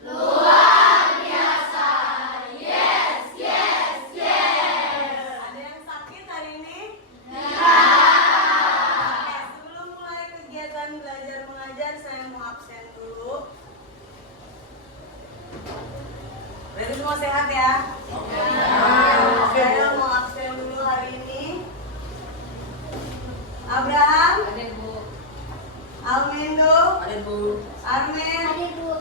Luar biasa. Yes, yes, yes. Ada yang sakit hari ini? Enggak. Oke, sebelum mulai kegiatan belajar mengajar, saya mau absen dulu. Berarti semua sehat ya? Saya mau absen dulu hari ini. Abraham, Hadir, Bu. Almendo, Hadir, Bu. Armen, Hadir, Bu.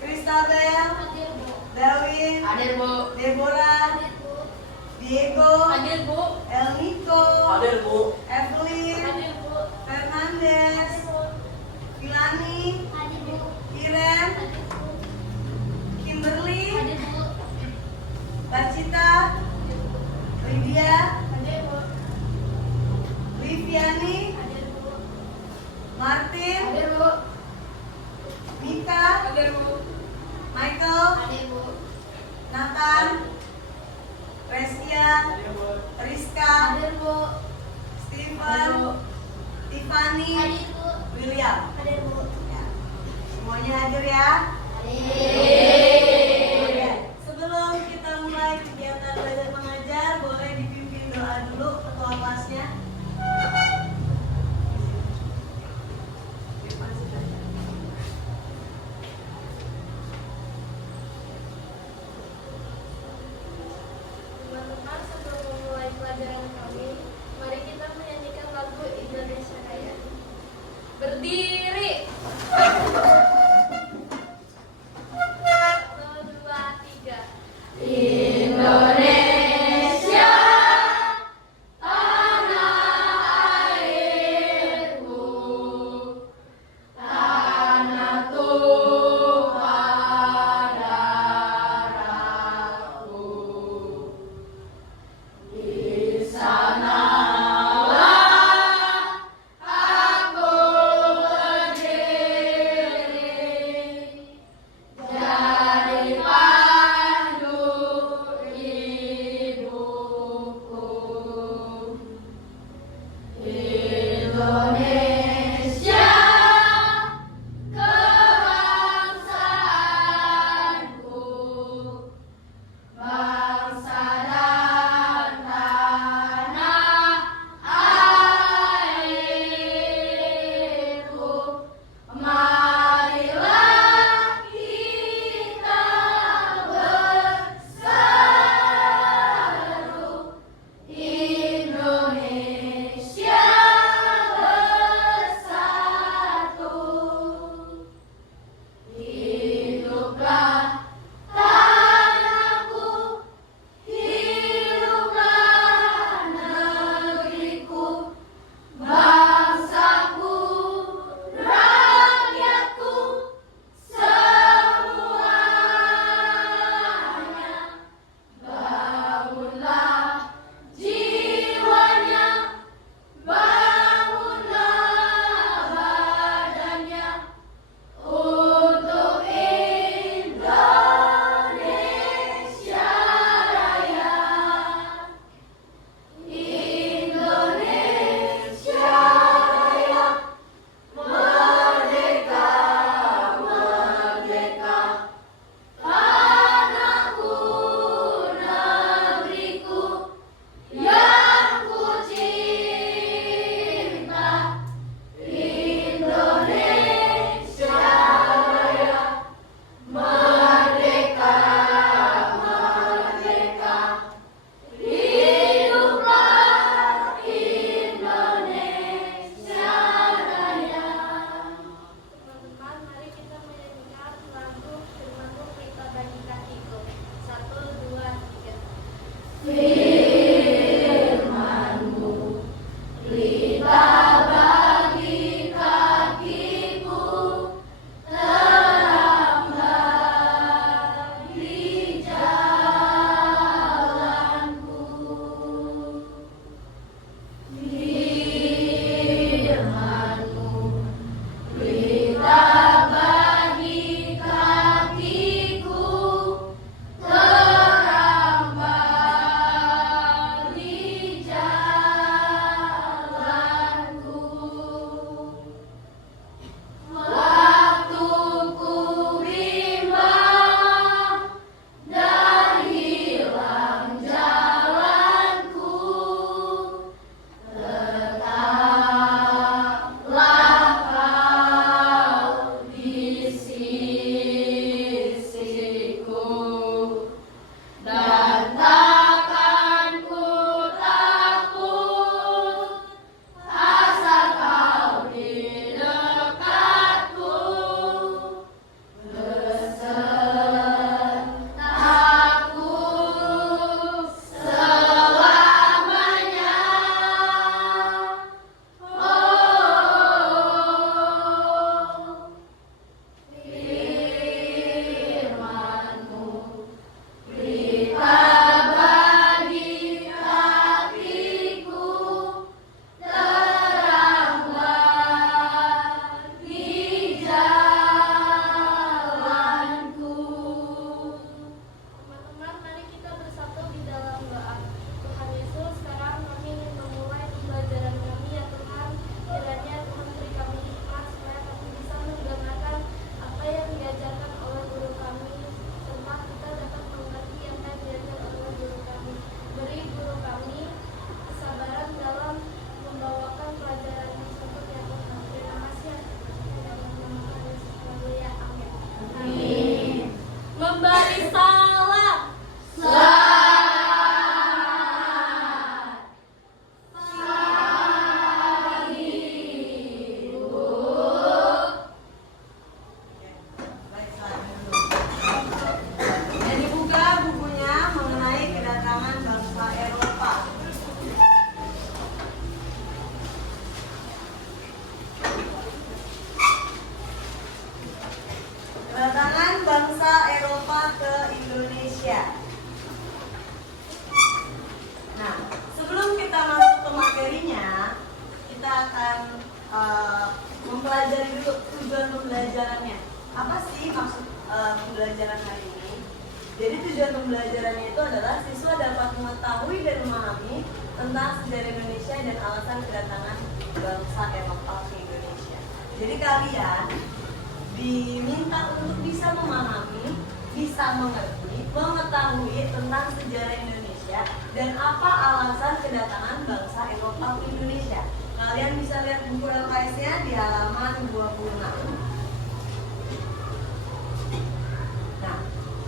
Christabel, Hadir, Bu. Darwin, Hadir, Bu. Deborah, Hadir, Bu. Diego, Hadir, Bu. El Nico, Hadir, Bu. Evelyn, Hadir, Bu. Fernandez, Filani, Hadir, Bu. Iren, Hadir, Bu. Kimberly, Hadir, Bu. Bacita, Lydia, Hadir, Bu. Liviani, Hadir, Bu. Martin, Hadir, Bu. Mika, Hadir, Bu. Michael, Hadir, Bu. Nathan, Resia, Hadir, Bu. Rizka, Hadir, Bu. Steven, Tiffany, Hadir, Bu. William. Hadir, Bu. Ya. Semuanya hadir ya. Hadir. Oke, sebelum kita mulai kegiatan belajar mengajar, boleh dipimpin doa dulu ketua kelasnya. Teman-teman, sebelum memulai pelajaran kami, mari kita menyanyikan lagu Indonesia Raya. Berdiri. bangsa Eropa ke Indonesia. Nah, sebelum kita masuk ke materinya, kita akan mempelajari dulu tujuan pembelajarannya. Apa sih maksud pembelajaran hari ini? Jadi tujuan pembelajarannya itu adalah siswa dapat mengetahui dan memahami tentang sejarah Indonesia dan alasan kedatangan bangsa Eropa ke Indonesia. Jadi kalian diminta untuk bisa memahami, bisa mengerti, mengetahui tentang sejarah Indonesia dan apa alasan kedatangan bangsa Eropa ke Indonesia. Kalian bisa lihat buku LKS-nya di halaman 26. Nah,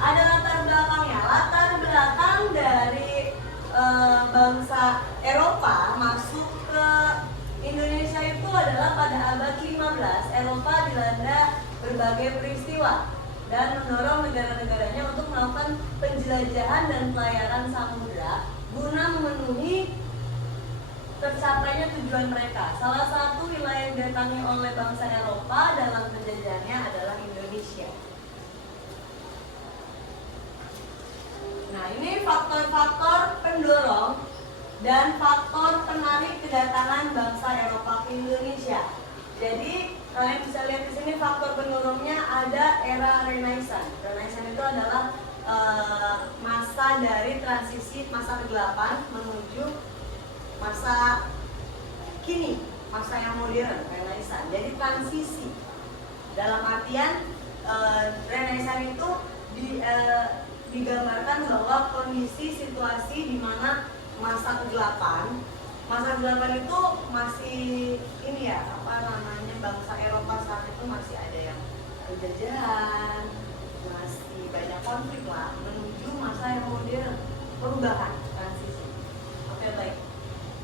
ada latar belakangnya. Latar belakang dari bangsa Eropa masuk ke Indonesia itu adalah pada abad 15. Eropa dilanda berbagai peristiwa dan mendorong negara-negaranya untuk melakukan penjelajahan dan pelayaran samudra guna memenuhi tercapainya tujuan mereka. Salah satu wilayah yang didatangi oleh bangsa Eropa dalam penjajahannya adalah Indonesia. Nah, ini faktor-faktor pendorong dan faktor penarik kedatangan bangsa Eropa ke Indonesia. Jadi kalian bisa lihat di sini faktor pendorongnya ada era Renaissance. Renaissance itu adalah masa dari transisi masa kegelapan menuju masa kini, masa yang modern, Renaissance. Jadi transisi. Dalam artian Renaissance itu digambarkan bahwa kondisi situasi di mana masa kegelapan itu masih ini ya, apa namanya, bangsa Eropa saat itu masih ada yang penjajahan, masih banyak konflik lah, menuju masa yang modern, perubahan, transisi. Oke, baik.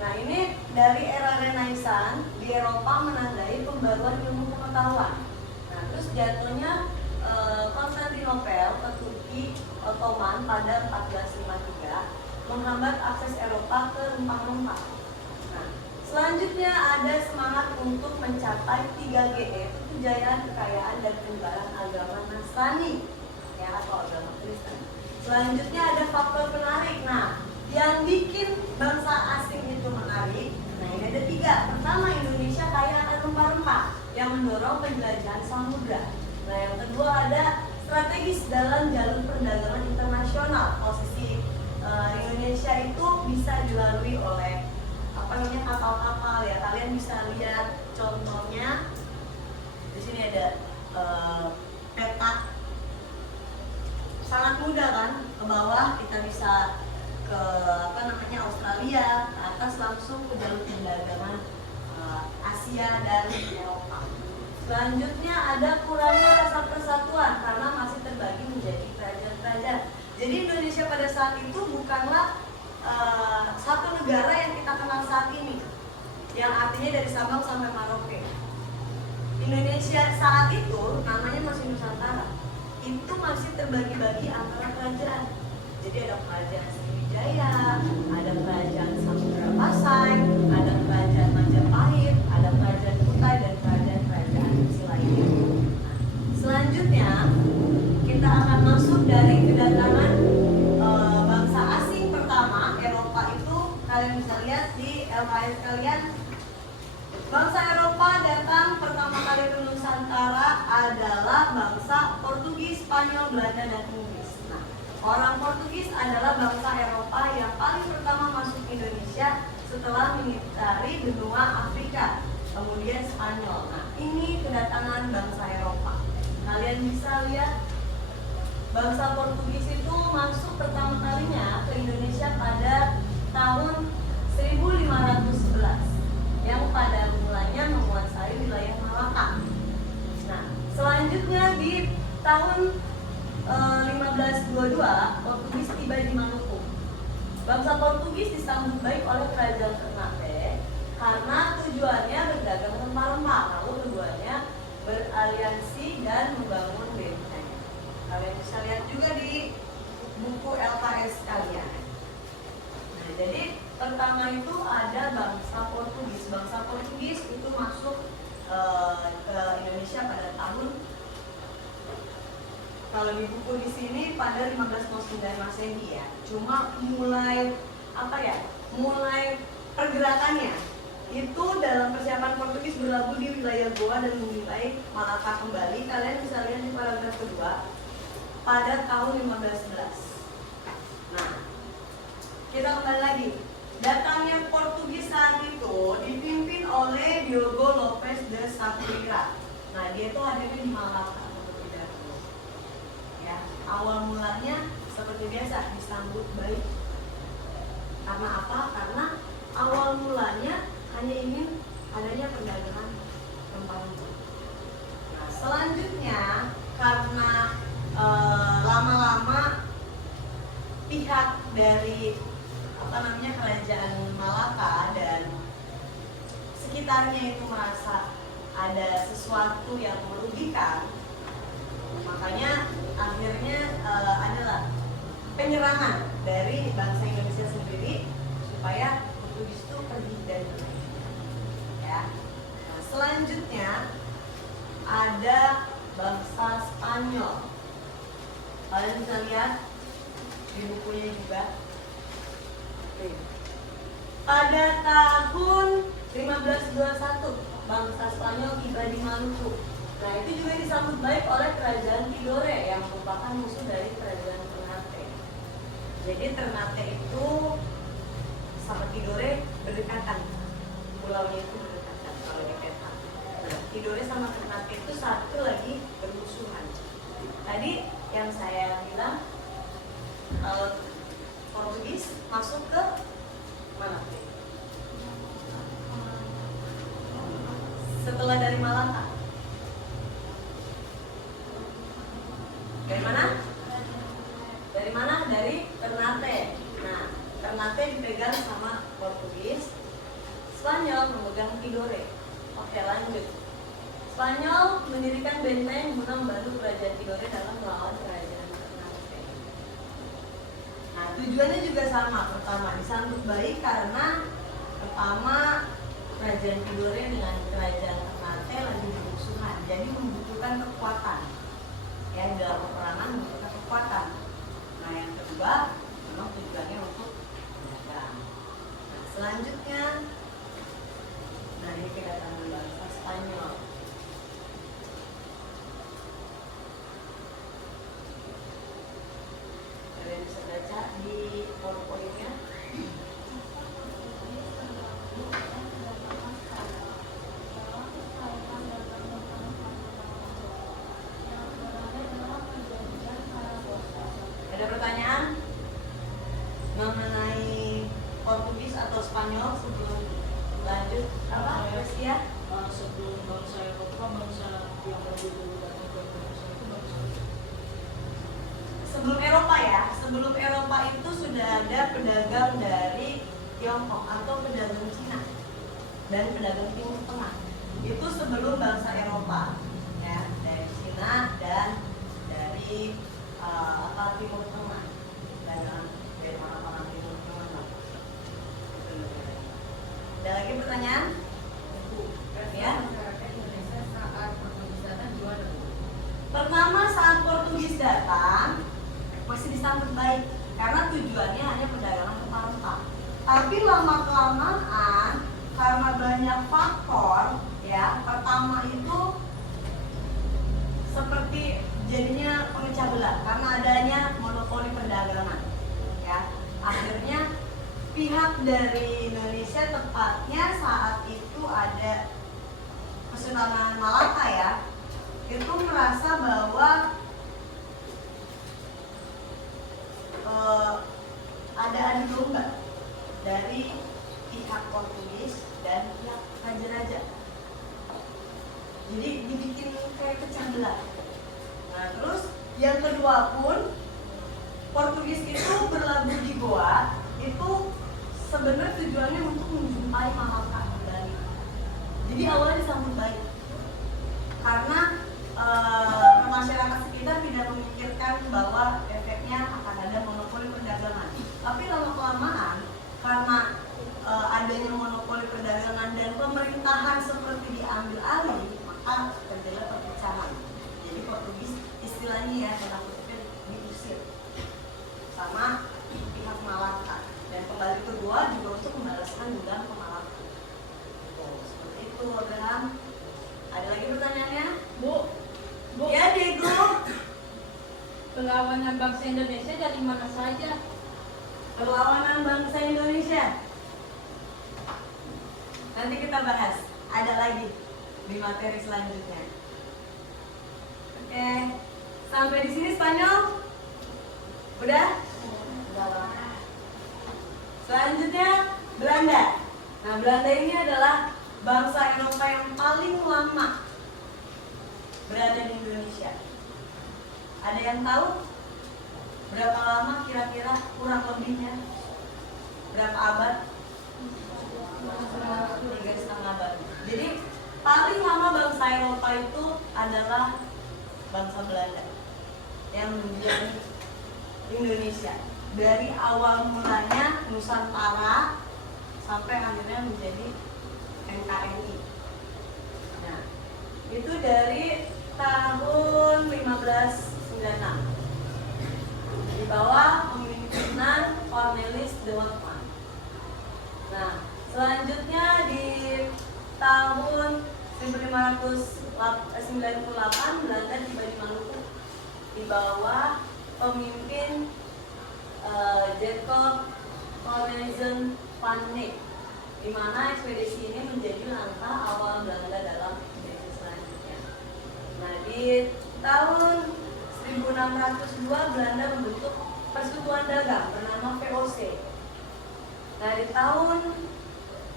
Nah, ini dari era Renaissance di Eropa menandai pembaruan ilmu pengetahuan. Nah, terus jatuhnya Konstantinopel ke Turki Ottoman pada 1453 menghambat akses Eropa ke rempah-rempah. Nah, selanjutnya ada semangat untuk mencapai 3GE, itu kejayaan, kekayaan, dan penyebaran agama Nasrani, ya, atau agama Kristen. Selanjutnya ada faktor penarik. Nah, yang bikin bangsa asing itu menarik, nah ini ada 3. Pertama, Indonesia kaya akan rempah-rempah yang mendorong penjelajahan samudra. Nah, yang kedua ada strategis dalam jalur perdagangan internasional. Posisi Indonesia itu bisa dilalui oleh kapal-kapal ya. Kalian bisa lihat contohnya di sini ada peta, sangat mudah kan, ke bawah kita bisa ke Australia, ke atas langsung ke jalur perdagangan Asia dan Eropa. Selanjutnya ada kurangnya rasa persatuan karena masih terbagi menjadi kerajaan-kerajaan. Jadi Indonesia pada saat itu bukanlah satu negara yang kita kenal saat ini, yang artinya dari Sabang sampai Merauke. Indonesia saat itu namanya masih Nusantara, itu masih terbagi-bagi antara kerajaan. Jadi ada kerajaan Sriwijaya, ada kerajaan Samudra Pasai, ada kerajaan Majapahit, ada kerajaan Kutai, dan kerajaan-kerajaan kecil lainnya. Selanjutnya kita akan masuk dari kedatangan bangsa asing pertama Eropa itu. Kalian bisa lihat di LKS kalian, bangsa Eropa datang pertama kali ke Nusantara adalah bangsa Portugis, Spanyol, Belanda, dan Inggris. Nah, orang Portugis adalah bangsa Eropa yang paling pertama masuk Indonesia setelah mengitari benua Afrika, kemudian Spanyol. Nah, ini kedatangan bangsa Eropa. Kalian bisa lihat bangsa Portugis itu masuk pertama kalinya ke Indonesia pada tahun 1511 yang pada mulanya menguasai wilayah Malaka. Nah, selanjutnya di tahun 1522 Portugis tiba di Maluku. Bangsa Portugis disambut baik oleh kerajaan Ternate karena tujuannya berdagang rempah-rempah, lalu keduanya beraliansi dan membangun benteng. Kalian bisa lihat juga di buku LKS kalian. Nah, jadi pertama itu ada bangsa Portugis. Bangsa Portugis itu masuk ke Indonesia pada tahun kalau di buku di sini pada 1509 Masehi ya. Cuma mulai mulai pergerakannya itu dalam persiapan Portugis berlabuh di wilayah Goa dan memulai Malaka kembali. Kalian bisa lihat di paragraf kedua pada tahun 1511. Nah, kita kembali lagi. Datangnya Portugis saat itu dipimpin oleh Diogo Lopes de Sapuira. Nah, dia itu hadirnya di Malaka seperti dahulu. Ya, awal mulanya seperti biasa disambut baik. Karena apa? Karena awal mulanya hanya ingin adanya perdagangan rempah-rempah. Nah, selanjutnya karena lama-lama pihak dari kerajaan Malaka dan sekitarnya itu merasa ada sesuatu yang merugikan, makanya akhirnya adalah penyerangan dari bangsa Indonesia sendiri supaya Portugis itu pergi dari Indonesia. Ya. Nah, selanjutnya ada bangsa Spanyol. Kalian bisa lihat di bukunya juga. Pada tahun 1521 bangsa Spanyol tiba di Maluku. Nah, itu juga disambut baik oleh kerajaan Tidore yang merupakan musuh dari kerajaan Ternate. Jadi Ternate itu sama Tidore berdekatan, pulaunya itu berdekatan kalau di peta. Nah, Tidore sama Ternate itu satu lagi bermusuhan. Tadi yang saya bilang Portugis masuk ke mana? Setelah dari Malaka. Dari mana? Dari mana? Dari Ternate. Nah, Ternate dipegang sama Portugis. Spanyol memegang Tidore. Oke, lanjut. Spanyol mendirikan benteng guna membantu kerajaan Tidore dalam melawan kerajaan Ternate. Nah, tujuannya juga sama. Pertama, disambut baik karena pertama kerajaan Tidore dengan kerajaan Ternate lagi bermusuhan, jadi membutuhkan kekuatan. Ya, dalam peperangan membutuhkan kekuatan. Nah, yang kedua, memang tujuannya untuk berdagang. Nah, selanjutnya, nah ini kedatangan bangsa Spanyol. Kalian bisa baca di poin-poinnya. Ada pertanyaan mengenai Portugis atau Spanyol sebelum lanjut apa? Rusia? Sebelum bangsa Eropa, bangsa yang berbeda datang ke Indonesia itu bangsa. Sebelum Eropa ya, sebelum Eropa itu sudah ada pedagang dari Tiongkok atau pedagang Cina dan pedagang Timur Tengah. Itu sebelum bangsa Eropa, ya, dari Cina dan dari Timur Tengah. Dagang dari mana-mana Timur Tengah. Ada lagi pertanyaan? Ya. Pertama saat Portugis datang masih disambut baik karena tujuannya hanya perdagangan rempah-rempah. Tapi lama kelamaan karena banyak faktor, ya, pertama itu seperti jadinya pemecah belah karena adanya monopoli perdagangan. Ya, akhirnya pihak dari Indonesia, tepatnya saat itu ada Kesultanan Malaka ya, itu merasa bahwa ada adu domba dari pihak Portugis dan pihak raja-raja. Jadi dibikin kayak pecah belah. Nah, terus yang kedua pun Portugis itu berlabuh di Goa itu sebenarnya tujuannya untuk menjumpai Malaka kembali. Jadi awalnya disambut baik karena masyarakat sekitar tidak memikirkan bahwa efeknya akan ada monopoli perdagangan. Tapi lama-kelamaan karena adanya monopoli perdagangan dan pemerintahan seperti diambil alih, maka terjadi perpecahan. Jadi Portugis istilahnya ya ya, tanda kutipnya diusir sama pihak Malaka, dan kembali kedua juga untuk membalaskan dendam ke Malaka. Oh, seperti itu Abraham. Ada lagi pertanyaannya? Bu, Ya Diego. perlawanan bangsa Indonesia dari mana saja? Perlawanan bangsa Indonesia. Nanti kita bahas. Ada lagi di materi selanjutnya. Oke. Sampai di sini Spanyol? Udah? Selanjutnya Belanda. Nah, Belanda ini adalah bangsa Eropa yang paling lama berada di Indonesia. Ada yang tahu berapa lama kira-kira kurang lebihnya? Berapa abad? 3,5 abad. Jadi paling lama bangsa Eropa itu adalah bangsa Belanda yang menjadi Indonesia. Dari awal mulanya Nusantara sampai akhirnya menjadi NKRI. Nah, itu dari tahun 1596 di bawah kepemimpinan Cornelis de Houtman. Nah, selanjutnya di tahun 1598 Belanda tiba di Maluku di bawah pemimpin Jacob Cornezen van Eyck, di mana ekspedisi ini menjadi langkah awal Belanda dalam ekspedisi selanjutnya. Nah, di tahun 1602 Belanda membentuk persekutuan dagang bernama VOC. Nah, di tahun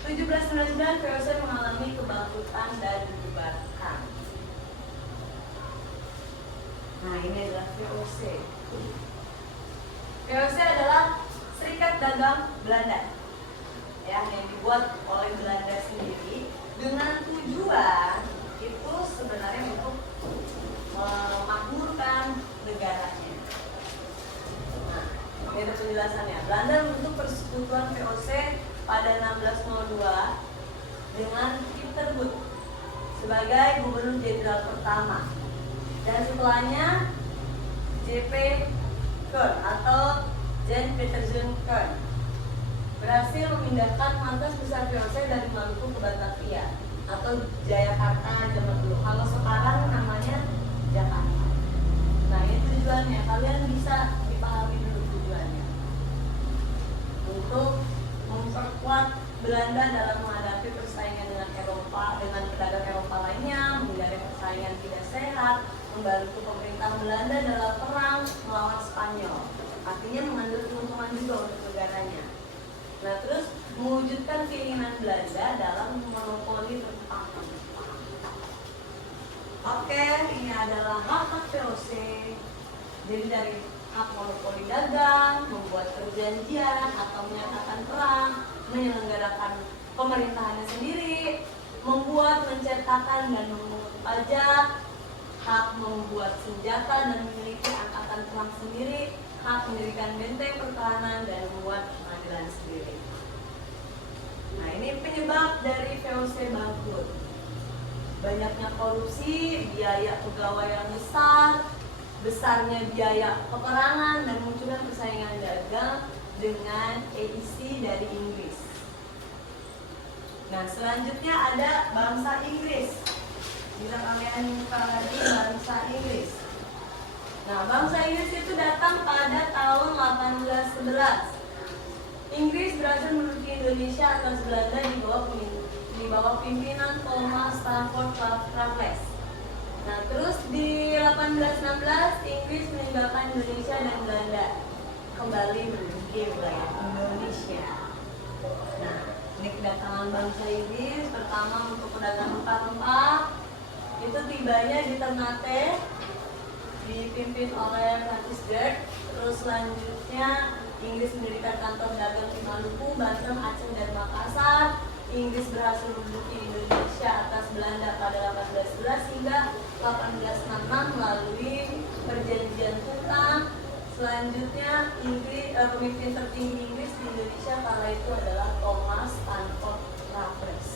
1799 VOC mengalami kebangkrutan dan dibubarkan. Nah, ini adalah VOC. VOC adalah Serikat Dagang Belanda, ya, yang dibuat oleh Belanda sendiri dengan tujuan itu sebenarnya untuk memakmurkan negaranya. Nah, ini penjelasannya. Belanda membentuk persekutuan VOC pada 1602 dengan Pieter Both sebagai gubernur jenderal pertama, dan setelahnya JP Kern atau Jan Petersen Kern berhasil memindahkan markas besar VOC dari Maluku ke Batavia atau Jayakarta zaman dulu. Kalau sekarang namanya Jakarta. Nah, ini tujuannya, kalian bisa dipahami dulu tujuannya. Untuk memperkuat Belanda dalam menghadapi persaingan dengan Eropa, dengan pedagang Eropa lainnya, menghindari persaingan tidak sehat, membantu pemerintah Belanda dalam perang melawan Spanyol. Artinya mengambil keuntungan juga untuk negaranya. Nah, terus mewujudkan keinginan Belanda dalam monopoli pertahanan. Oke, ini adalah hak VOC. Jadi dari hak monopoli dagang, membuat perjanjian atau menyatakan perang, menyelenggarakan pemerintahannya sendiri, membuat, mencetakkan dan memungut pajak, hak membuat senjata dan memiliki angkatan perang sendiri, hak mendirikan benteng pertahanan dan membuat pengadilan sendiri. Nah, ini penyebab dari VOC bangkrut. Banyaknya korupsi, biaya pegawai yang besar, besarnya biaya peperangan, dan munculnya persaingan dagang dengan EEC dari Inggris. Nah, selanjutnya ada bangsa Inggris. Bila kalian perhati bangsa Inggris. Nah, bangsa Inggris itu datang pada tahun 1811. Inggris berhasil menduduki Indonesia atas Belanda di bawah pimpinan Thomas Stamford Raffles. Nah, terus di 1816 Inggris meninggalkan Indonesia dan Belanda kembali menduduki wilayah Indonesia. Nah, ini kedatangan bangsa Inggris pertama untuk pedagang rempah-rempah itu tibanya di Ternate, dipimpin oleh Francis Drake. Terus selanjutnya Inggris mendirikan kantor dagang di Maluku, Banten, Aceh, dan Makassar. Inggris berhasil menduduki Indonesia atas Belanda pada 1811 hingga 1866 melalui perjanjian Kutang. Selanjutnya pemimpin tertinggi Inggris di Indonesia kala itu adalah Thomas Stamford Raffles.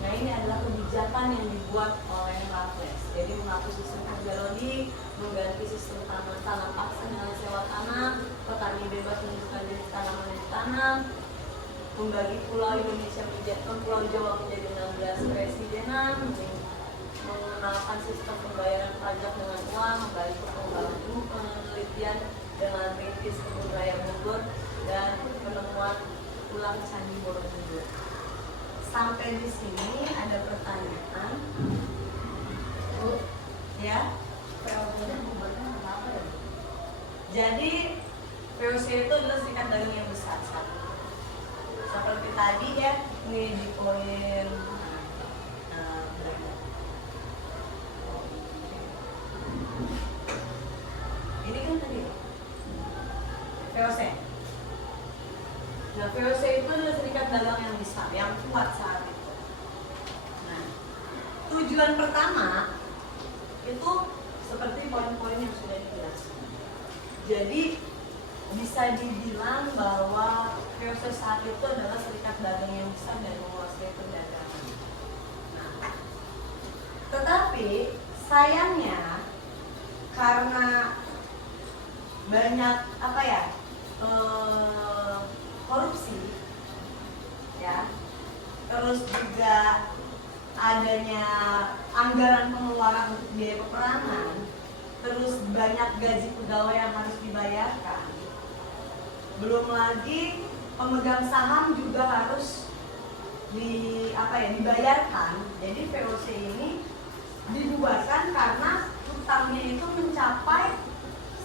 Nah, ini adalah kebijakan yang dibuat oleh Raffles. Jadi menghapus sistem agraronik, mengganti sistem tanam paksa dengan sewa tanah, petani bebas menentukan jenis tanaman yang ditanam, membagi pulau Indonesia menjadi pulau Jawa menjadi 16 presidenan, mengenalkan sistem pembayaran pajak dengan uang, membantu pengembangan ilmu penelitian dengan rintis kebun raya Bogor dan penemuan ulang Candi Borobudur. Sampai di sini ada pertanyaan, ya? VOC-nya bubarnya apa ya? Jadi VOC itu adalah serikat dagang yang besar. Seperti tadi ya, ini di poin ini kan tadi VOC. Nah, VOC itu adalah serikat dagang yang besar, yang kuat saat itu. Nah, tujuan pertama itu seperti poin-poin yang sudah dijelaskan. Jadi bisa dibilang bahwa VOC saat itu adalah serikat dagang yang besar dan menguasai perdagangan. Nah, tetapi sayangnya karena banyak korupsi, ya, terus juga adanya anggaran pengeluaran untuk biaya peperangan, terus banyak gaji pegawai yang harus dibayarkan. Belum lagi pemegang saham juga harus dibayarkan. Jadi VOC ini dibubarkan karena utangnya itu mencapai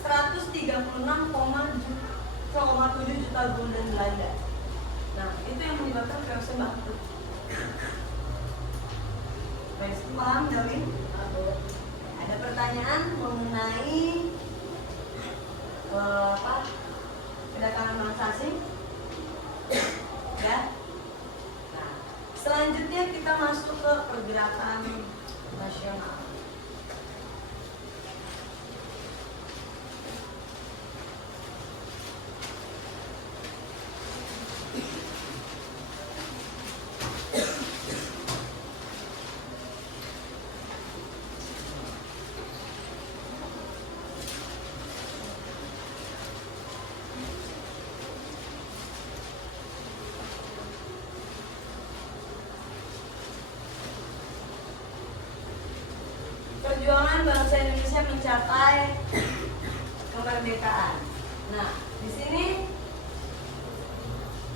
136,7 juta gulden Belanda. Nah, itu yang menyebabkan VOC bangkrut. Baik, paham, Dawin? Ada pertanyaan mengenai kedatangan bangsa asing? Ya. Nah, selanjutnya kita masuk ke pergerakan nasional. Perjuangan bangsa Indonesia mencapai kemerdekaan. Nah, di sini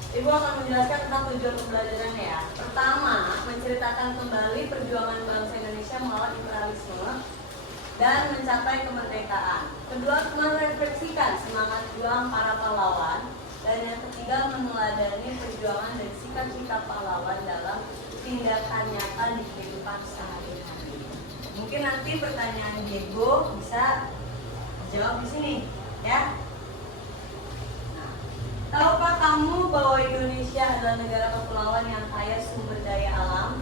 Ibu akan menjelaskan tentang tujuan pembelajaran ya. Pertama, menceritakan kembali perjuangan bangsa Indonesia melawan imperialisme dan mencapai kemerdekaan. Kedua, merefleksikan semangat juang para pahlawan. Dan yang ketiga, meneladani perjuangan dan sikap-sikap pahlawan dalam tindakan nyata di kehidupan sehari-hari. Mungkin nanti pertanyaan Diego bisa jawab di sini, ya. Nah, tahukah kamu bahwa Indonesia adalah negara kepulauan yang kaya sumber daya alam,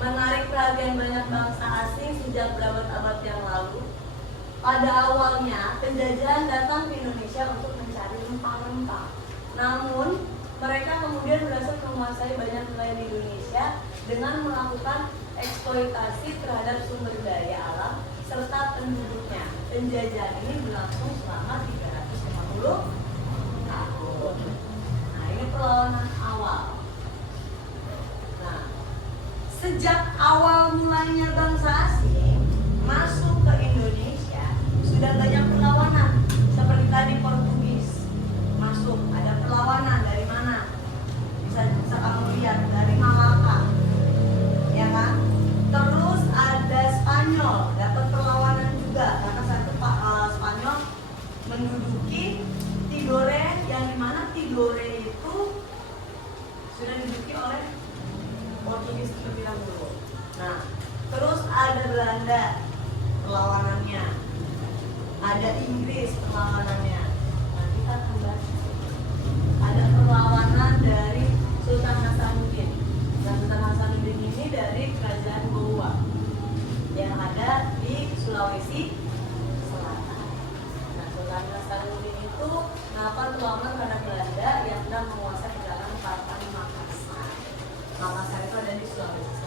menarik perhatian banyak bangsa asing sejak berabad-abad yang lalu? Pada awalnya, penjajahan datang ke Indonesia untuk mencari rempah-rempah. Namun, mereka kemudian berhasil menguasai banyak wilayah di Indonesia dengan melakukan eksploitasi terhadap sumber daya alam serta penduduknya. Penjajahan ini berlangsung selama 350 tahun. Nah, ini perlawanan awal. Nah, sejak awal mulanya bangsa asing masuk ke Indonesia, sudah banyak perlawanan. Seperti tadi Portugis masuk, ada perlawanan dari mana? Bisa kamu lihat dari Malaka, ya kan? Terus ada Spanyol, dapat perlawanan juga karena satu Spanyol menduduki Tidore, yang dimana Tidore itu sudah diduduki oleh Portugis terlebih dahulu. Nah, terus ada Belanda perlawanannya, ada Inggris perlawanannya. Nah, kita akan bahas. Ada perlawanan dari Sultan Hasanuddin. Dan Sultan Hasanuddin ini dari Kerajaan Goa yang ada di Sulawesi Selatan. Nah, Sultan Hasanuddin itu melakukan perlawanan terhadap Belanda yang sedang menguasai perjalanan Makassar. Makassar itu ada di Sulawesi Selatan.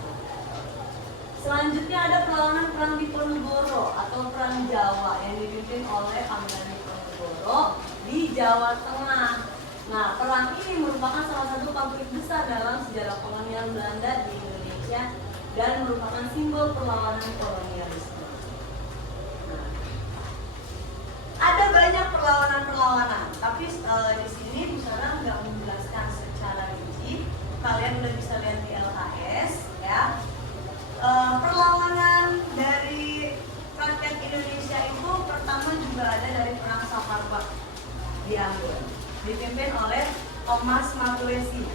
Selanjutnya ada perlawanan Perang Diponegoro atau Perang Jawa yang dipimpin oleh Pangeran Diponegoro di Jawa Tengah. Nah, perang ini merupakan salah satu konflik besar dalam sejarah kolonial Belanda di Indonesia dan merupakan simbol perlawanan kolonialisme. Nah, ada banyak perlawanan-perlawanan, tapi di sini Bu Sarah nggak menjelaskan secara rinci. Kalian udah bisa lihat di LKS, ya. Perlawanan dari rakyat Indonesia itu pertama juga ada dari Perang Saparwa di Ambon, dipimpin oleh Thomas Makulesi.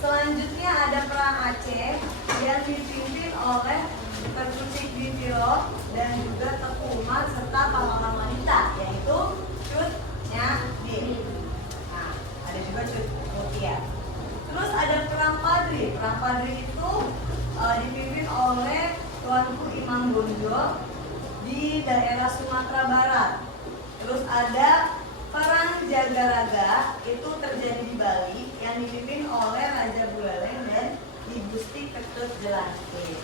Selanjutnya ada Perang Aceh yang dipimpin oleh Perkucik Ditiro dan juga Teku Umar serta pahlawan wanita yaitu Cut Nyadim. Nah, ada juga Cut Mutia. Terus ada Perang Padri. Perang Padri itu dipimpin oleh Tuanku Imam Bonjol di daerah Sumatera Barat. Terus ada Perang Jagaraga itu terjadi di Bali yang dipimpin oleh Raja Buleleng dan Ki Gusti Ketut Jelantih.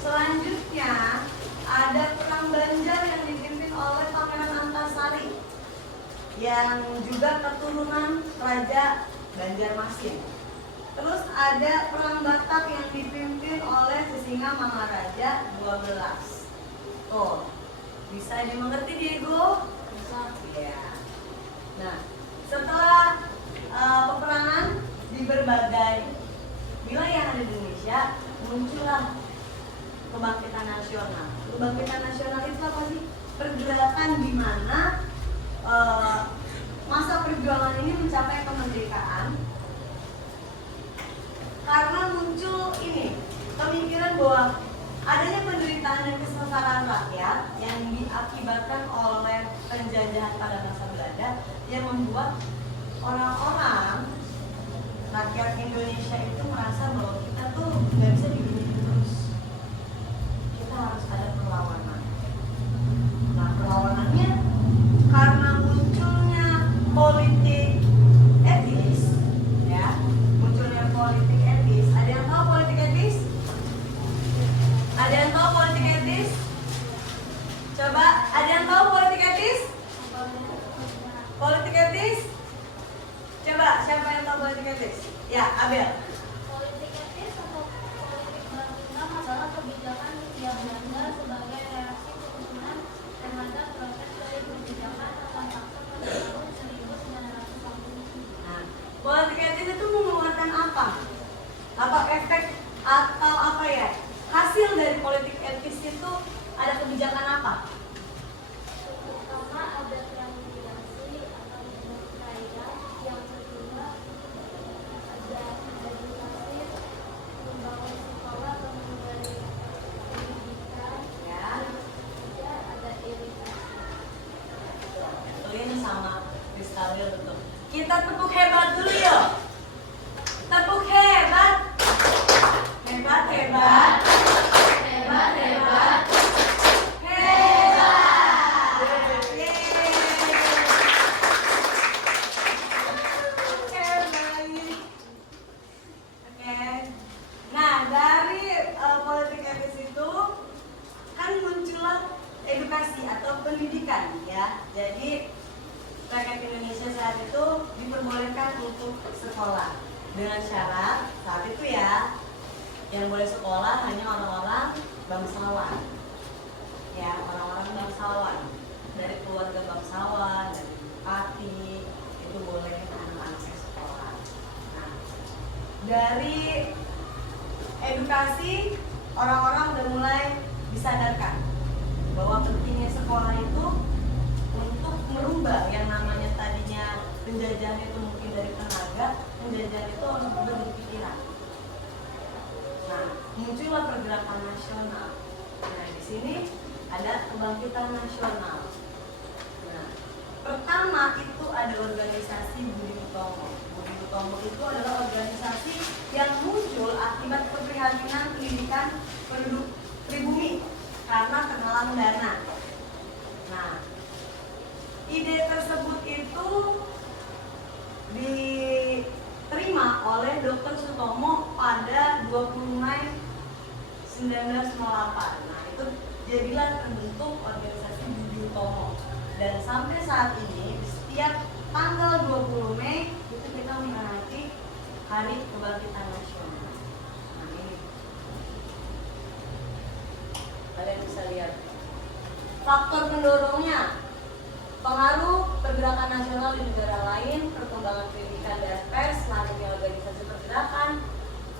Selanjutnya ada Perang Banjar yang dipimpin oleh Pangeran Antasari yang juga keturunan Raja Banjarmasin. Terus ada Perang Batak yang dipimpin oleh Sisinga Mangaraja 12. Tuh, bisa dimengerti Diego? Bisa. Ya. Nah, setelah peperangan di berbagai wilayah di Indonesia, muncullah kebangkitan nasional. Kebangkitan nasional itu apa sih? Pergerakan di mana masa perjuangan ini mencapai kemerdekaan karena muncul ini pemikiran bahwa adanya penderitaan dan kesengsaraan rakyat yang diakibatkan oleh penjajahan pada masa Belanda yang membuat orang-orang rakyat Indonesia itu merasa bahwa kita tuh nggak bisa digini terus, kita harus ada perlawanan. Nah, perlawanannya karena munculnya politik etis, ya, munculnya politik etis. Ada yang tahu politik etis? Ada yang tahu politik etis? Coba, ada yang tahu politik etis? Politik etis? Coba, siapa yang tahu politik etis? Ya, Abel. Politik etis atau politik Belanda adalah kebijakan Hindia Belanda sebagai reaksi keturunan terhadap proses dari kebijakan tentang paksa pada tahun 1940. Nah, politik etis itu mengeluarkan apa? Apa efek atau apa ya? Hasil dari politik etis itu ada kebijakan apa? Pertama ada transmigrasi atau kaya, yang kedua ada edukasi, membangun sekolah, memberi pendidikan, Ya, yang ketiga ada irigasi. ini sama Kristalil betul. Kita tepuk hebat dulu yuk. Tepuk hebat. Hebat, hebat. Hebat, hebat. Hebat. Yeay. Oke. Nah, dari politik etis itu kan muncullah edukasi atau pendidikan, ya. Jadi rakyat Indonesia saat itu diperbolehkan untuk sekolah dengan syarat saat itu ya, yang boleh sekolah hanya orang-orang bangsawan, ya, orang-orang bangsawan dari keluarga bangsawan, dari bupati itu boleh anak-anak sekolah. Nah, dari edukasi orang-orang udah mulai disadarkan bahwa pentingnya sekolah itu untuk merubah yang namanya tadinya penjajahan itu mungkin dari tenaga, penjajahan itu harus berubah dari pikiran. Nah, muncullah pergerakan nasional. Nah, di sini ada kebangkitan nasional. Nah, pertama itu ada organisasi Budi Utomo. Budi Utomo itu adalah organisasi yang muncul akibat keprihatinan pendidikan penduduk pribumi karena terhalang dana. Nah, ide tersebut itu diterima oleh Dr. Sutomo pada 20 Mei 1908. jadilah terbentuk organisasi Budi Utomo. Dan sampai saat ini setiap tanggal 20 Mei itu kita memperingati Hari Kebangkitan Nasional. Nah ini kalian bisa lihat faktor pendorongnya: pengaruh pergerakan nasional di negara lain, perkembangan pendidikan dan pers, lahirnya organisasi pergerakan,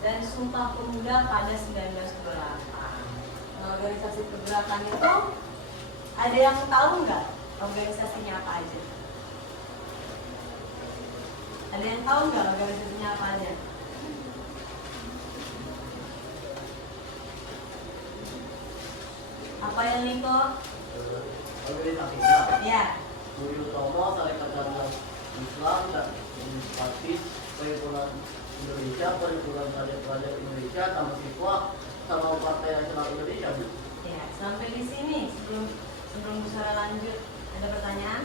dan Sumpah Pemuda pada 1928. Nah, organisasi pergerakan itu ada yang tahu nggak organisasinya apa aja? Ada yang tahu nggak organisasinya apa aja? Apa yang Niko? Organisasinya Ya. Budi Utomo, Sarekat Dagang Islam dan Partis, Perhimpunan Indonesia, Perhimpunan Pelajar Indonesia, sama siswa, sama Partai Nasional Indonesia, Bu. Ya, sampai di sini sebelum Bu Sarah lanjut, ada pertanyaan?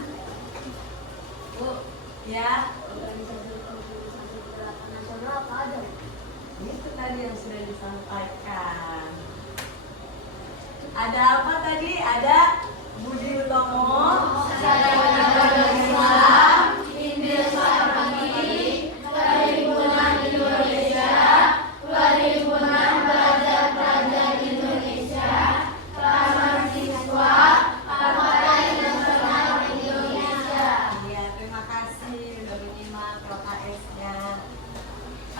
Bu, ya. Organisasi pergerakan nasional apa aja? Itu tadi yang sudah disampaikan. Ada apa tadi? Ada Budi Utomo, ya, terima kasih sudah menyimak PKS-nya.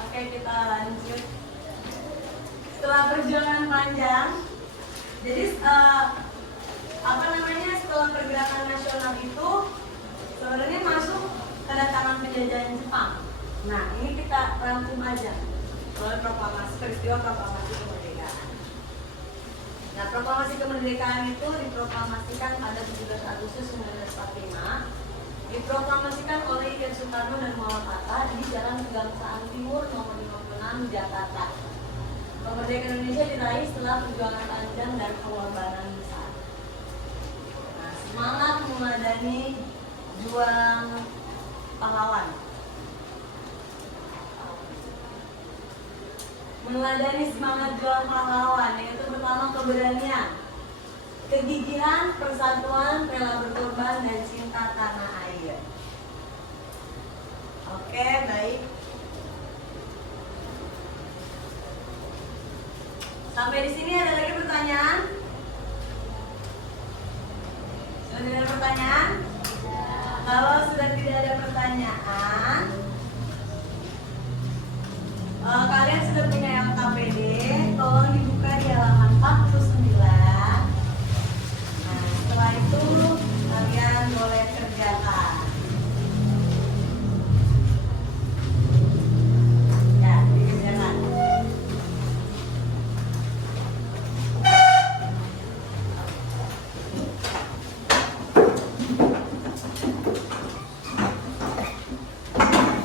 Oke, kita lanjut. Setelah perjuangan panjang, jadi setelah pergerakan nasional itu sebenarnya masuk kedatangan penjajahan Jepang. Nah, ini kita rangkum aja oleh peristiwa proklamasi kemerdekaan. Nah, proklamasi kemerdekaan itu diproklamasikan pada 17 Agustus 1945. Diproklamasikan oleh Ken Soekarno dan Muhammad Hatta di Jalan Kebangsaan Timur nomor 56 Jakarta. Kemerdekaan Indonesia diraih setelah perjuangan panjang dan pengorbanan besar. Nah, semangat memadani juang pahlawan. Meneladani semangat juang pahlawan, yaitu pertama keberanian, kegigihan, persatuan, rela berkorban, dan cinta tanah air. Oke, baik. Sampai di sini ada lagi pertanyaan? Sudah ada pertanyaan? Kalau sudah tidak ada pertanyaan,